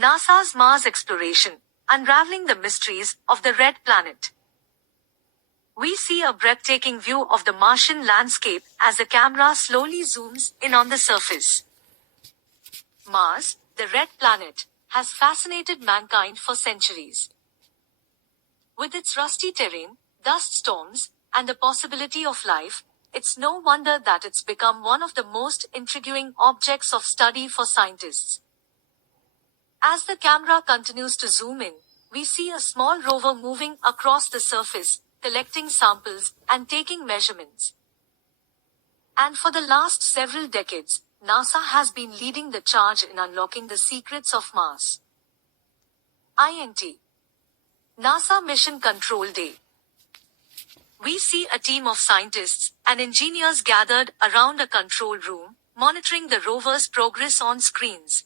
NASA's Mars exploration, unraveling the mysteries of the red planet. We see a breathtaking view of the Martian landscape as the camera slowly zooms in on the surface. Mars, the red planet, has fascinated mankind for centuries. With its rusty terrain, dust storms, and the possibility of life, it's no wonder that it's become one of the most intriguing objects of study for scientists. As the camera continues to zoom in, we see a small rover moving across the surface, collecting samples and taking measurements. And for the last several decades, NASA has been leading the charge in unlocking the secrets of Mars. INT NASA Mission Control Day. We see a team of scientists and engineers gathered around a control room, monitoring the rover's progress on screens.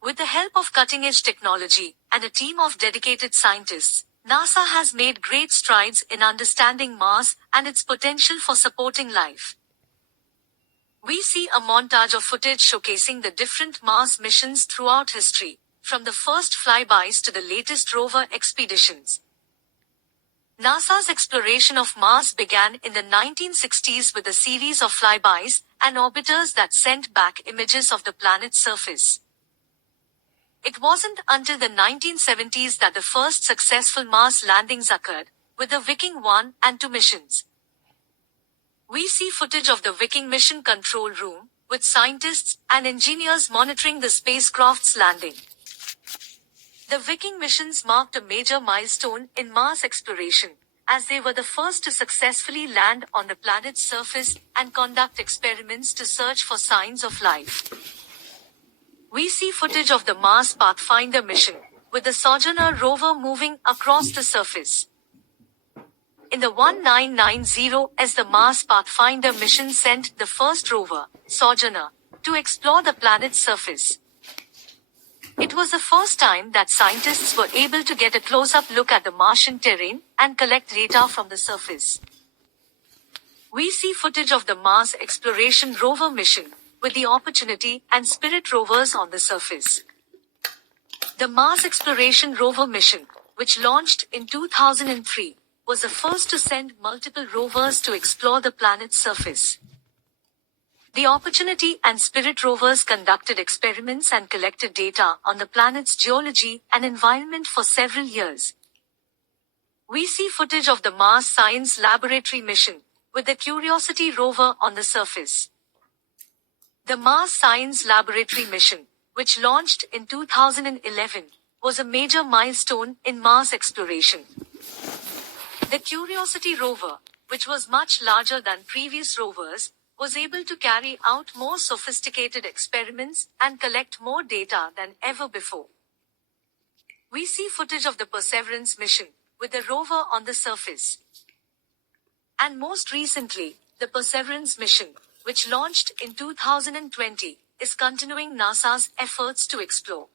With the help of cutting-edge technology and a team of dedicated scientists, NASA has made great strides in understanding Mars and its potential for supporting life. We see a montage of footage showcasing the different Mars missions throughout history, from the first flybys to the latest rover expeditions. NASA's exploration of Mars began in the 1960s with a series of flybys and orbiters that sent back images of the planet's surface. It wasn't until the 1970s that the first successful Mars landings occurred, with the Viking 1 and 2 missions. We see footage of the Viking mission control room, with scientists and engineers monitoring the spacecraft's landing. The Viking missions marked a major milestone in Mars exploration, as they were the first to successfully land on the planet's surface and conduct experiments to search for signs of life. We see footage of the Mars Pathfinder mission, with the Sojourner rover moving across the surface. In the 1990s, the Mars Pathfinder mission sent the first rover, Sojourner, to explore the planet's surface. It was the first time that scientists were able to get a close-up look at the Martian terrain and collect data from the surface. We see footage of the Mars Exploration Rover mission, with the Opportunity and Spirit rovers on the surface. The Mars Exploration Rover mission, which launched in 2003, was the first to send multiple rovers to explore the planet's surface. The Opportunity and Spirit rovers conducted experiments and collected data on the planet's geology and environment for several years. We see footage of the Mars Science Laboratory mission, with the Curiosity rover on the surface. The Mars Science Laboratory mission, which launched in 2011, was a major milestone in Mars exploration. The Curiosity rover, which was much larger than previous rovers, was able to carry out more sophisticated experiments and collect more data than ever before. We see footage of the Perseverance mission, with the rover on the surface. And most recently, the Perseverance mission, which launched in 2020, is continuing NASA's efforts to explore